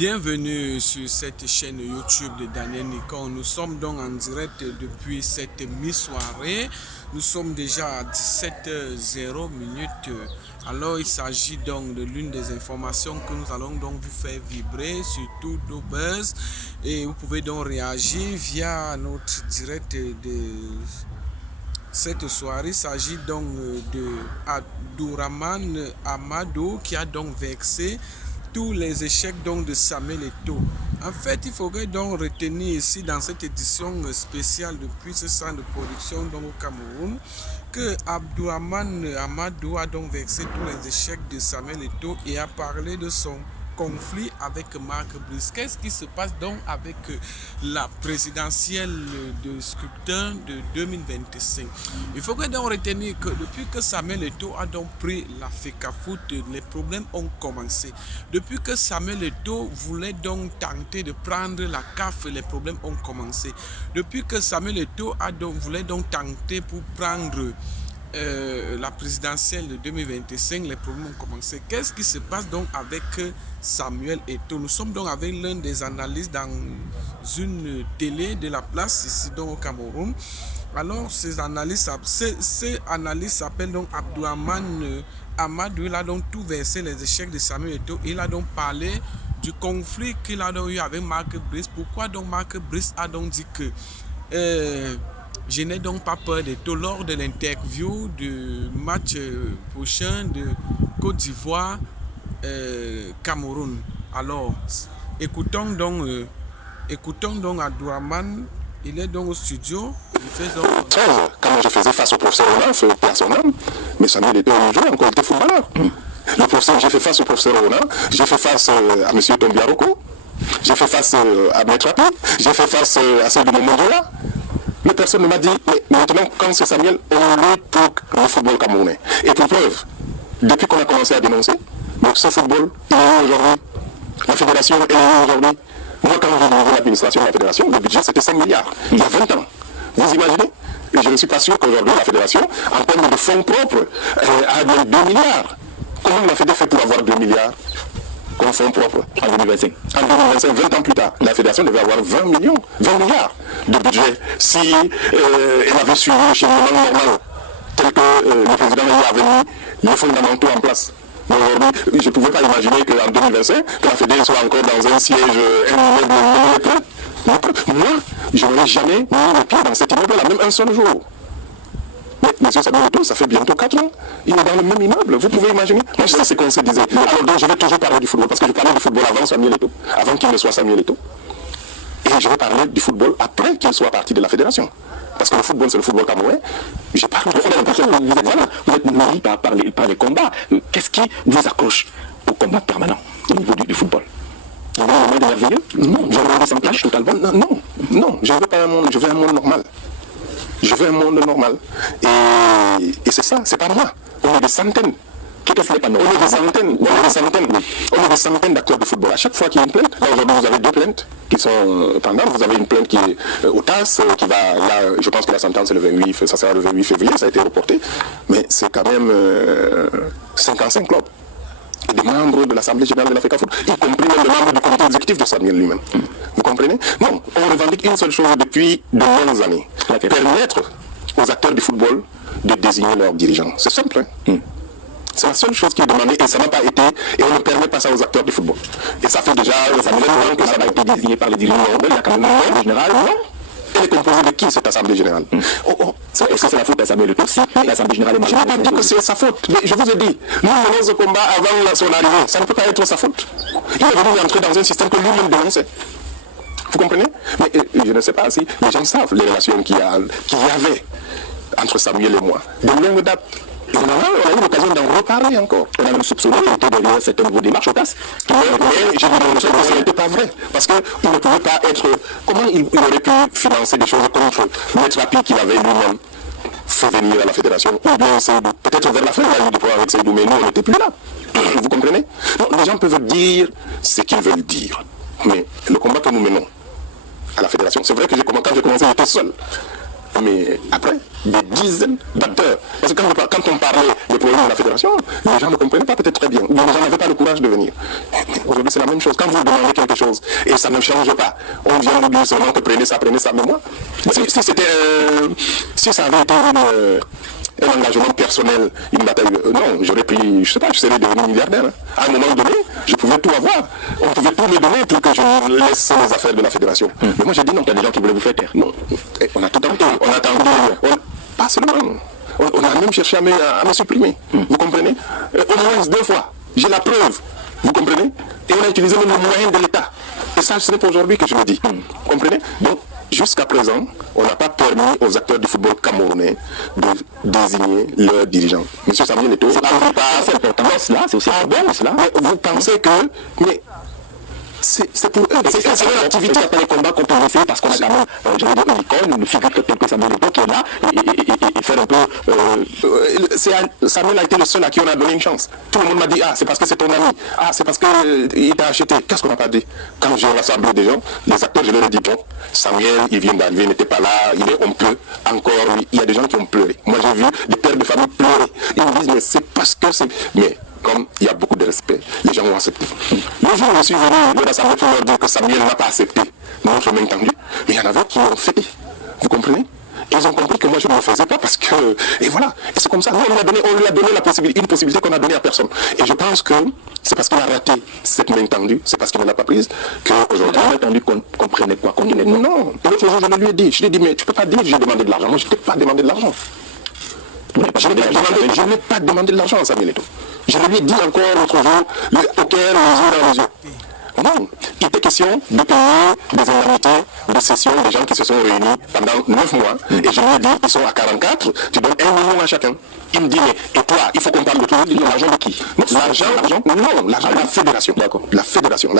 Bienvenue sur cette chaîne YouTube de Daniel Nikon. Nous sommes donc en direct depuis cette mi-soirée. Nous sommes déjà à 17h00. Alors il s'agit donc de l'une des informations que nous allons donc vous faire vibrer sur tous nos buzz. Et vous pouvez donc réagir via notre direct de cette soirée. Il s'agit donc de Abdourahmane Amadou qui a donc versé tous les échecs donc de Samuel Eto'o. En fait, il faudrait donc retenir ici dans cette édition spéciale depuis ce centre de production donc au Cameroun que Abdourahmane Amadou a donc versé tous les échecs de Samuel Eto'o et a parlé de son conflit avec Marc Brice. Qu'est-ce qui se passe donc avec la présidentielle de scrutin de 2025? Il faudrait donc retenir que depuis que Samuel Eto'o a donc pris la FECAFOOT, les problèmes ont commencé. Depuis que Samuel Eto'o voulait donc tenter de prendre la CAF, les problèmes ont commencé. Depuis que Samuel Eto'o voulait donc tenter pour prendre la présidentielle de 2025, les problèmes ont commencé. Qu'est-ce qui se passe donc avec Samuel Eto'o? Nous sommes donc avec l'un des analystes dans une télé de la place ici donc au Cameroun. Alors ces analystes s'appellent donc Abdourahmane Amadou. Il a donc tout versé les échecs de Samuel Eto'o. Il a donc parlé du conflit qu'il a donc eu avec Marc Brice. Pourquoi donc Marc Brice a donc dit que je n'ai donc pas peur d'Eto'o lors de l'interview du match prochain de Côte d'Ivoire Cameroun. Alors, écoutons donc Abdourahmane. Il est donc au studio. Quand je faisais face au professeur Ronan, personnel, mais Samuel Eto'o jouait encore, il était footballeur. Le professeur, j'ai fait face au professeur Ronan, j'ai fait face à M. Tombiaroko, j'ai fait face à Maître Api, j'ai fait face à Seydou Mondola. Mais personne ne m'a dit, mais maintenant, quand c'est Samuel, on lutte pour le football camerounais. Et pour preuve, depuis qu'on a commencé à dénoncer, donc ce football, il est où aujourd'hui? La fédération est où aujourd'hui? Moi, quand j'ai dirigé l'administration de la fédération, le budget c'était 5 milliards, il y a 20 ans. Vous imaginez? Et je ne suis pas sûr qu'aujourd'hui, la fédération, en termes de fonds propres, a 2 milliards. Comment la fédération fait pour avoir 2 milliards comme fonds propres en 2025? En 2025, 20 ans plus tard, la fédération devait avoir 20 milliards de budget si elle avait suivi le cheminement normal, tel que le président avait mis les fondamentaux en place. Mais aujourd'hui, je ne pouvais pas imaginer qu'en 2025, que la fédération soit encore dans un siège, un immeuble. Moi, je n'aurais jamais mis le pied dans cet immeuble-là, même un seul jour. Mais M. Samuel Eto'o, ça fait bientôt 4 ans. Il est dans le même immeuble, vous pouvez imaginer. Moi, je sais ce qu'on se disait. Alors donc, je vais toujours parler du football, parce que je parlais du football avant Samuel Eto'o, avant qu'il ne soit Samuel Eto'o. Et je vais parler du football après qu'il soit parti de la fédération. Parce que le football, c'est le football camerounais. J'ai parlé de football. Vous êtes nourri par les combats. Qu'est-ce qui vous accroche au combat permanent au niveau du football? Vous voulez un monde merveilleux? Non. Vous voulez sans clash totalement? Non. Je veux pas un monde, je veux un monde normal. Je veux un monde normal. Et c'est ça, c'est pas moi. On est des centaines. On est des centaines d'acteurs de football. À chaque fois qu'il y a une plainte, aujourd'hui vous avez 2 plaintes qui sont pendantes. Vous avez une plainte qui est au TAS, qui va là, je pense que la sentence est le 28, ça sera le 28 février, ça a été reporté. Mais c'est quand même 55 clubs. Et des membres de l'Assemblée générale de la FECAFOOT, y compris même des membres du comité exécutif de Samuel lui-même. Vous comprenez? Non, on revendique une seule chose depuis de longues années. Permettre aux acteurs du football de désigner leurs dirigeants. C'est simple. C'est la seule chose qui est demandée et ça n'a pas été, et on ne permet pas ça aux acteurs du football. Et ça fait déjà, ça fait longtemps que ça n'a pas été désigné par les dirigeants. Il y a quand même une assemblée générale, non? Elle est composée de qui cette assemblée générale? Est-ce que c'est la faute à Samuel Eto'o? Si l'assemblée générale est... Je n'ai pas dit que c'est sa faute, mais je vous ai dit, nous menons ce combat avant son arrivée, ça ne peut pas être sa faute. Il est venu entrer dans un système que lui-même dénonçait. Vous comprenez? Mais je ne sais pas si les gens savent les relations qu'il y avait entre Samuel et moi, de longue date. Et on a eu l'occasion d'en reparler encore. On a même soupçonné qu'il était derrière cette nouveau démarche au TAS. Mais j'ai dénoncé que ce n'était pas vrai. Parce qu'il ne pouvait pas être... Comment il aurait pu financer des choses contre Maître Api qu'il avait lui-même fait venir à la fédération? Ou bien Seydou. Peut-être vers la fin, il a eu des problèmes avec Seydou, mais nous, on n'était plus là. Vous comprenez? Donc, les gens peuvent dire ce qu'ils veulent dire. Mais le combat que nous menons à la fédération, c'est vrai que quand j'ai commencé, j'étais seul. mais après, des dizaines d'acteurs. Parce que quand on parlait des problèmes de la fédération, les gens ne comprenaient pas peut-être très bien, ou bien les gens n'avaient pas le courage de venir. Aujourd'hui, c'est la même chose. Quand vous demandez quelque chose et ça ne change pas, on vient nous dire seulement que prenez ça. Mais moi, si ça avait été un engagement personnel, une bataille, non, j'aurais pris, je sais pas, je serais devenu milliardaire. Hein. À un moment donné, je pouvais tout avoir. On pouvait tout me donner pour que je laisse les affaires de la fédération. Mais moi, j'ai dit non. Il y a des gens qui voulaient vous faire taire. Non, on a tout tenté. On a tenté. Pas seulement. On a même cherché à me supprimer. Vous comprenez? Au moins 2 fois. J'ai la preuve. Vous comprenez? Et on a utilisé même les moyens de l'État. Et ça, ce n'est pas aujourd'hui que je le dis. Vous comprenez? Donc, jusqu'à présent, on n'a pas permis aux acteurs du football camerounais de désigner leurs dirigeants. Monsieur Samuel Eto'o, c'est important. Cela, c'est aussi bon, cela. Vous pensez que... Mais c'est pour eux, c'est leur activité. C'est pas les combats qu'on peut refaire parce qu'on a quand même, j'allais dire, une icône, une figure telle que Samuel Eto'o qui est là et faire un peu... Samuel a été le seul à qui on a donné une chance. Tout le monde m'a dit, ah, c'est parce que c'est ton ami, ah, c'est parce qu'il t'a acheté. Qu'est-ce qu'on n'a pas dit? Quand j'ai rassemblé des gens, les acteurs, je leur ai dit, bon, Samuel, il vient d'arriver, il n'était pas là, on peut encore, il y a des gens qui ont pleuré. Moi, j'ai vu des pères de famille pleurer. Ils me disent, mais c'est parce que c'est... Mais comme il y a beaucoup de respect, les gens ont accepté. Le jour où je suis venu le rassembler pour leur dire que Samuel n'a pas accepté notre main tendue, mais il y en avait qui l'ont fait. Vous comprenez? Et ils ont compris que moi je ne le faisais pas parce que... Et voilà. Et c'est comme ça. Nous, on lui a donné la possibilité, une possibilité qu'on a donnée à personne. Et je pense que c'est parce qu'il a raté cette main tendue, c'est parce qu'il ne l'a pas prise, qu'aujourd'hui... La main tendue comprenait quoi? Non. Et l'autre jour, je lui ai dit, mais tu ne peux pas dire que j'ai demandé de l'argent. Moi, je ne t'ai pas demandé de l'argent. Je n'ai pas demandé de l'argent à Samuel Eto'o. Je lui ai dit encore l'autre jour, auquel les yeux dans les yeux. Non, il était question de payer des indemnités de session des gens qui se sont réunis pendant 9 mois. Et je lui ai dit, ils sont à 44, tu donnes 1 million à chacun. Il me dit, mais et toi, il faut qu'on parle de tout. L'argent de qui? L'argent de la fédération. D'accord. La fédération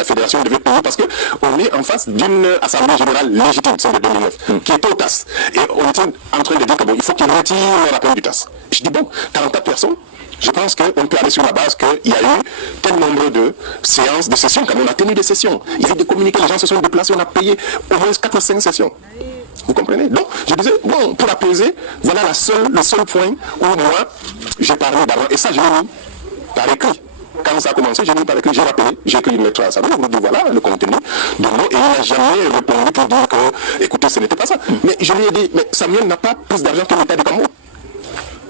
devait payer parce qu'on est en face d'une assemblée générale légitime, celle de 2009, qui est au TAS. Et on était en train de dire qu'il faut qu'il retire le rappel du TAS. Je dis, bon, 44 personnes. Je pense qu'on peut aller sur la base qu'il y a eu tel nombre de séances, de sessions, quand on a tenu des sessions. Il y a eu des communiqués, les gens se sont déplacés, on a payé au moins 4 ou 5 sessions. Vous comprenez? Donc, je disais, bon, pour apaiser, voilà le seul point où moi, j'ai parlé d'argent. Et ça, je l'ai mis par écrit. Quand ça a commencé, j'ai mis par écrit, j'ai rappelé, j'ai écrit une lettre à Samuel, on me dit voilà le contenu de mots, et il n'a jamais répondu pour dire que, écoutez, ce n'était pas ça. Mais je lui ai dit, mais Samuel n'a pas plus d'argent que l'État du Cameroun.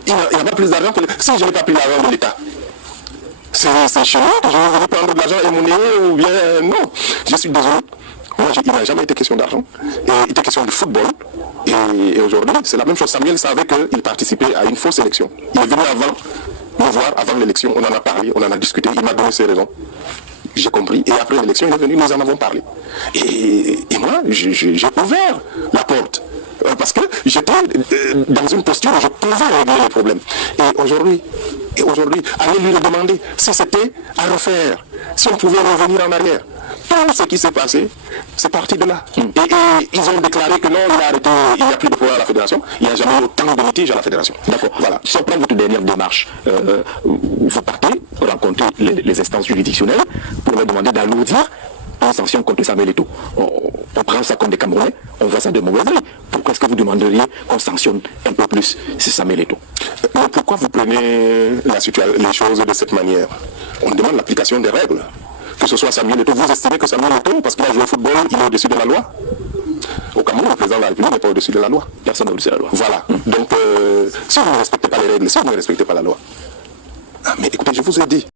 Il n'a pas plus d'argent que l'État. Si je n'ai pas pris l'argent de l'État, c'est chez moi que je vais venir prendre de l'argent et monnaie ou bien non. Je suis désolé. Moi, il n'a jamais été question d'argent. Et il était question de football. Et aujourd'hui, c'est la même chose. Samuel savait qu'il participait à une fausse élection. Il est venu avant me voir, avant l'élection. On en a parlé, on en a discuté. Il m'a donné ses raisons. J'ai compris. Et après l'élection, il est venu, nous en avons parlé. Et moi, j'ai ouvert la porte. Parce que j'étais dans une posture où je pouvais régler les problèmes. Et aujourd'hui, allez lui demander si c'était à refaire, si on pouvait revenir en arrière. Tout ce qui s'est passé, c'est parti de là. Et ils ont déclaré que non, il a arrêté, il n'y a plus de pouvoir à la fédération. Il n'y a jamais eu autant de litiges à la fédération. D'accord. Voilà. Si on prend votre dernière démarche, vous partez rencontrer les instances juridictionnelles pour leur demander d'alourdir une sanction contre Samuel Eto'o. On prend ça comme des Camerounais, on voit ça de mauvaise oeil. Pourquoi est-ce que vous demanderiez qu'on sanctionne un peu plus Samuel Eto'o? Pourquoi vous prenez les choses de cette manière? On demande l'application des règles. Que ce soit Samuel Eto'o, vous estimez que Samuel Eto'o, parce qu'il a joué au football, il est au-dessus de la loi? Au Cameroun, le président de la République n'est pas au-dessus de la loi. Personne n'est au-dessus de la loi. Voilà. Donc, si vous ne respectez pas les règles, si vous ne respectez pas la loi, mais écoutez, je vous ai dit,